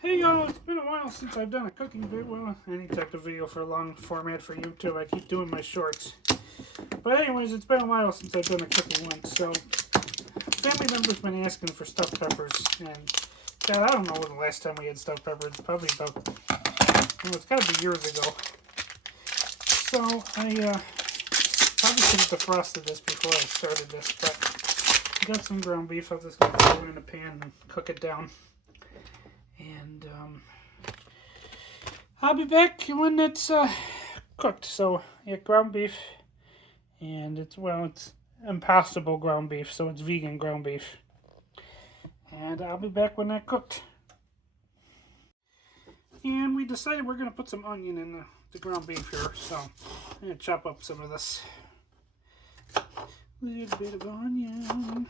Hey y'all, it's been a while since I've done a cooking video, well, any type of video for a long format for YouTube. I keep doing my shorts. But anyways, it's been a while since I've done a cooking one, so family members been asking for stuffed peppers, and God, I don't know when the last time we had stuffed peppers, probably about, it's gotta be years ago. So I probably should have defrosted this before I started this, but I got some ground beef. I'm just gonna throw it in a pan and cook it down. And I'll be back when it's cooked. So yeah, ground beef, and it's Impossible ground beef, so it's vegan ground beef. And I'll be back when that cooked. And we decided we're gonna put some onion in the ground beef here, so I'm gonna chop up some of this. A little bit of onion.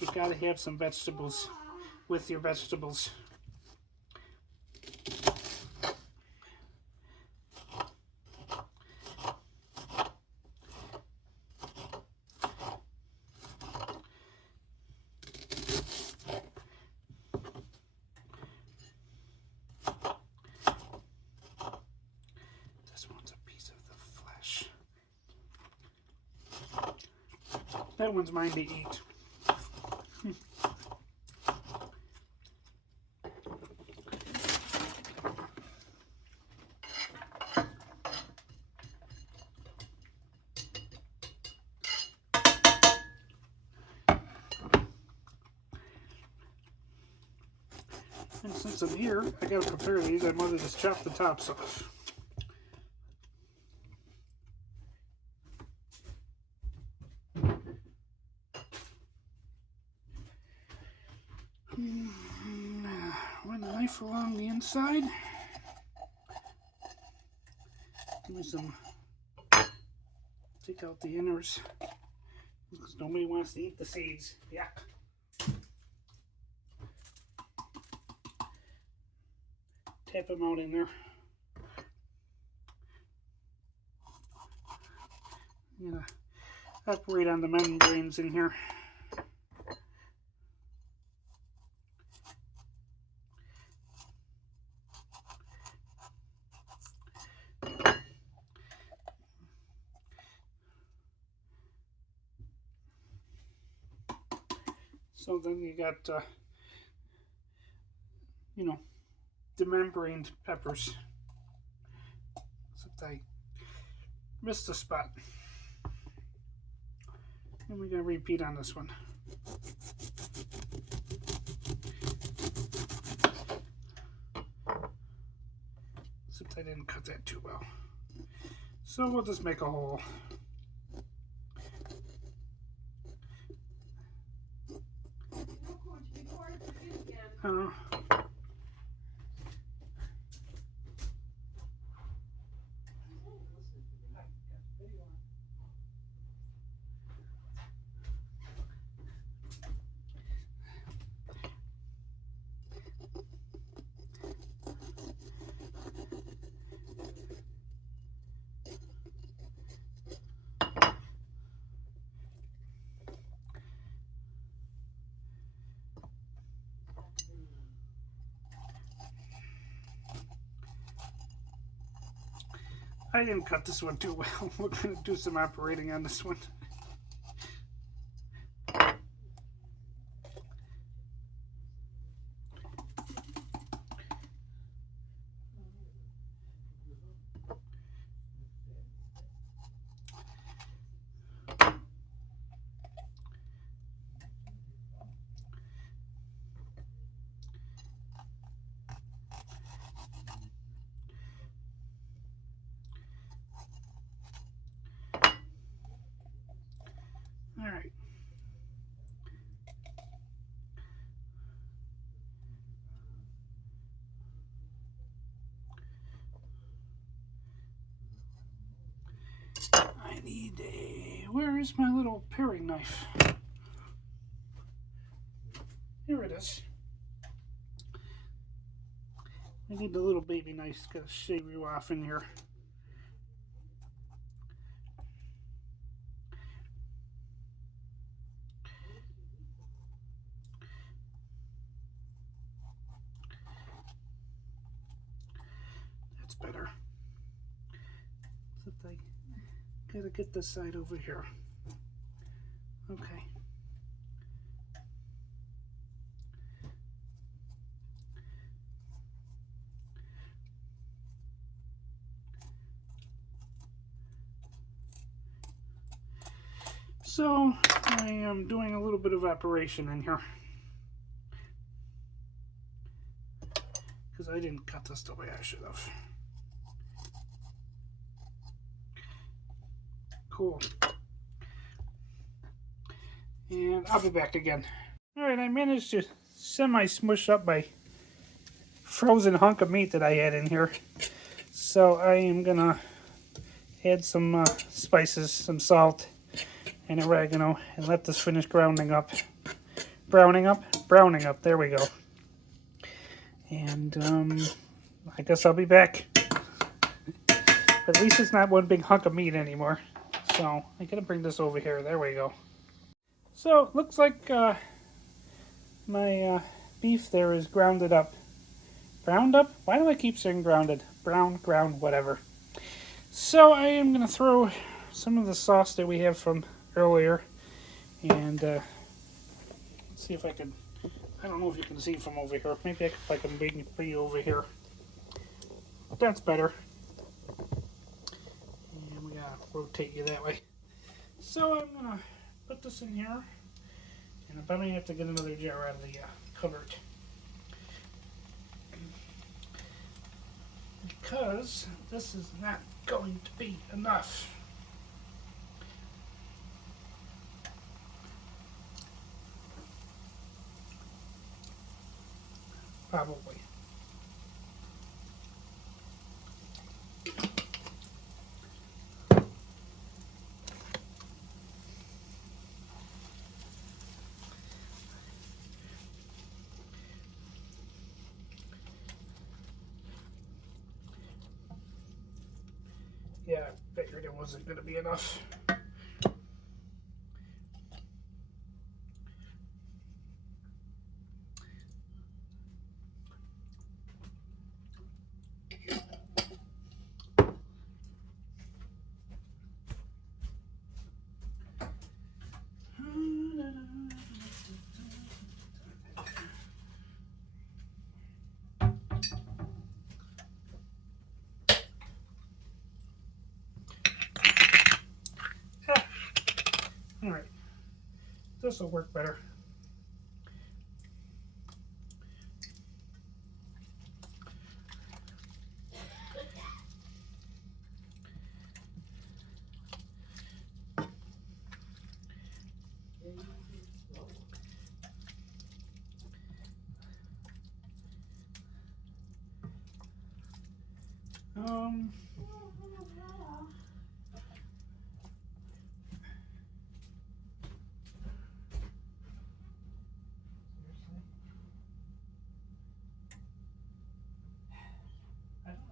You gotta have some vegetables with your vegetables. This one's a piece of the flesh. That one's mine to eat. And since I'm here, I gotta prepare these. I might have just chopped the tops off. Run the knife along the inside. Give me some. Take out the inners, because nobody wants to eat the seeds. Yuck. Tap them out in there. I'm gonna operate on the membranes in here. So then you got, demembraned peppers. Except I missed a spot. And we're going to repeat on this one. Except I didn't cut that too well. So we'll just make a hole. I didn't cut this one too well. We're going to do some operating on this one. All right. I need where is my little paring knife? Here it is. I need the little baby knife. Gotta shave you off in here. better. Except I gotta get this side over here. Okay. So I am doing a little bit of operation in here because I didn't cut this the way I should have. Cool. And I'll be back again. Alright, I managed to semi-smush up my frozen hunk of meat that I had in here. So I am gonna add some spices, some salt, and oregano, and let this finish browning up. Browning up? Browning up, there we go. And I guess I'll be back. At least it's not one big hunk of meat anymore. So I gotta bring this over here, there we go. So it looks like my beef there is grounded up. Ground up? Why do I keep saying grounded? Brown, ground, whatever. So I am going to throw some of the sauce that we have from earlier. And let's see if I can... I don't know if you can see from over here. Maybe if I can bring you over here. That's better. And we got to rotate you that way. So I'm going to put this in here. And I probably have to get another jar out of the cupboard. Because this is not going to be enough. Probably. Yeah, I figured it wasn't going to be enough. Alright, this will work better.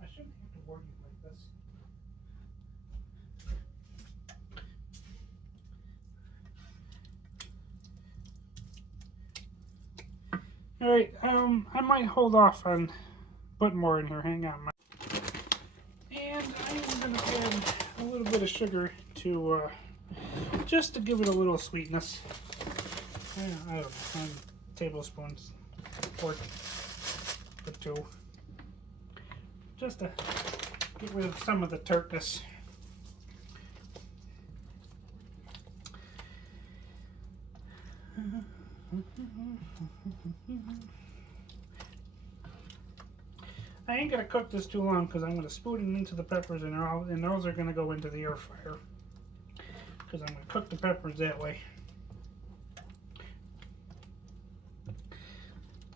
I shouldn't have to word you like this. Alright, I might hold off on putting more in here. Hang on. And I'm going to add a little bit of sugar to, just to give it a little sweetness. I don't know, tablespoons, or 2. Just to get rid of some of the tartness. I ain't gonna cook this too long because I'm gonna spoon it into the peppers, and those are gonna go into the air fryer because I'm gonna cook the peppers that way.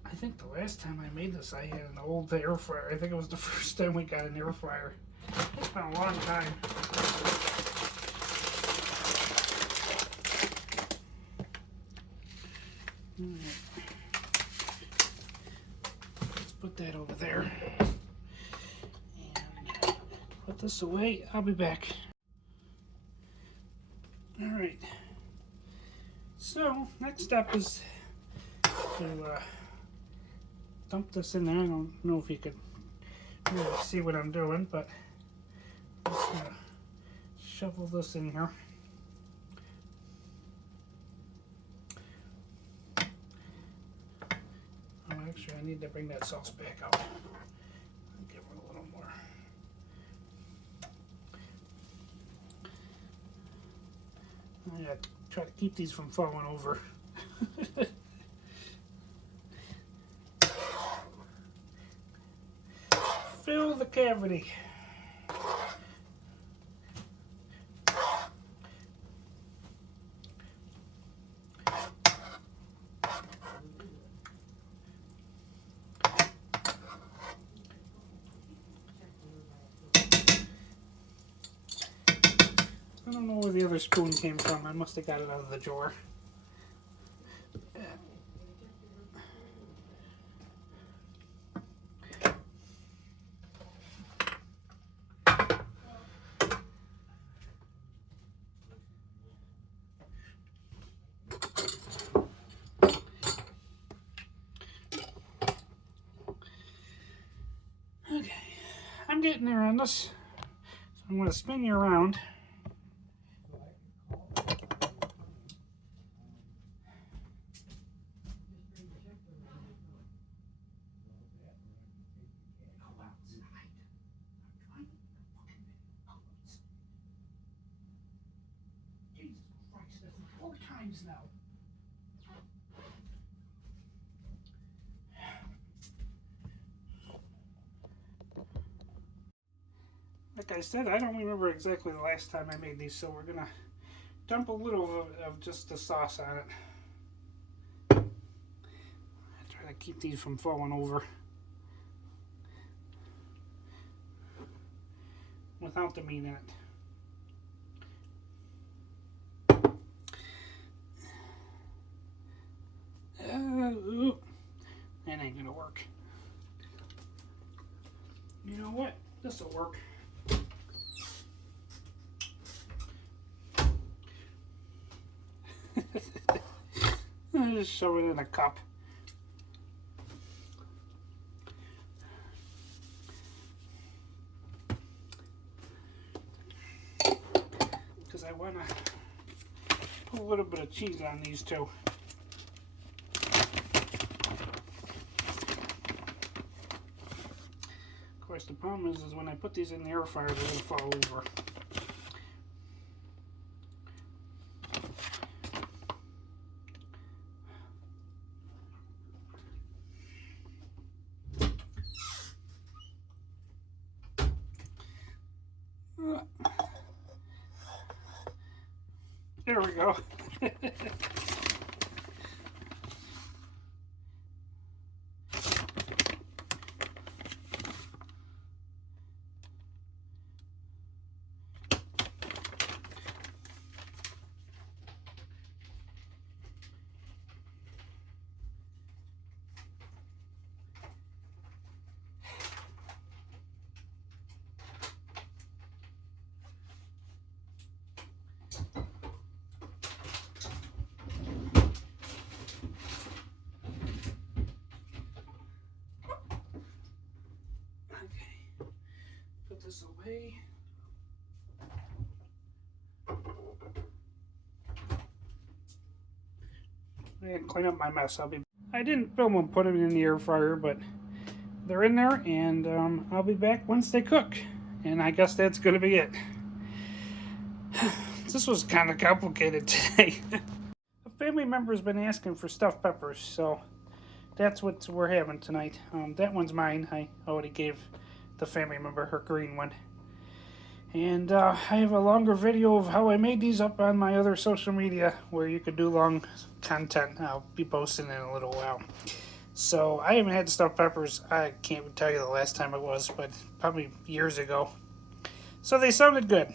I think the last time I made this, I had an old air fryer. I think it was the first time we got an air fryer. It's been a long time. Let's put that over there. And put this away. I'll be back. Alright. So, next step is to dump this in there. I don't know if you could really see what I'm doing, but I'm just gonna shovel this in here. Oh, actually, I need to bring that sauce back out. Give her a little more. I gotta try to keep these from falling over. Fill the cavity. I don't know where the other spoon came from. I must have got it out of the drawer. Okay, I'm getting there on this. So I'm going to spin you around. Jesus Christ, that's 4 times now. Like I said, I don't remember exactly the last time I made these, so we're gonna dump a little of just the sauce on it. I try to keep these from falling over without the meat in it. That ain't gonna work. You know what? This'll work. I just shove it in a cup. Because I want to put a little bit of cheese on these too. Of course, the problem is when I put these in the air fryer, they're going to fall over. There we go. Put this away. And clean up my mess. I didn't film them put them in the air fryer, but they're in there, and I'll be back once they cook. And I guess that's gonna be it. This was kind of complicated today. A family member's been asking for stuffed peppers, so that's what we're having tonight. That one's mine. I already gave the family member her green one. And I have a longer video of how I made these up on my other social media where you could do long content. I'll be posting in a little while. So I haven't had stuffed peppers. I can't tell you the last time it was, but probably years ago. So they sounded good.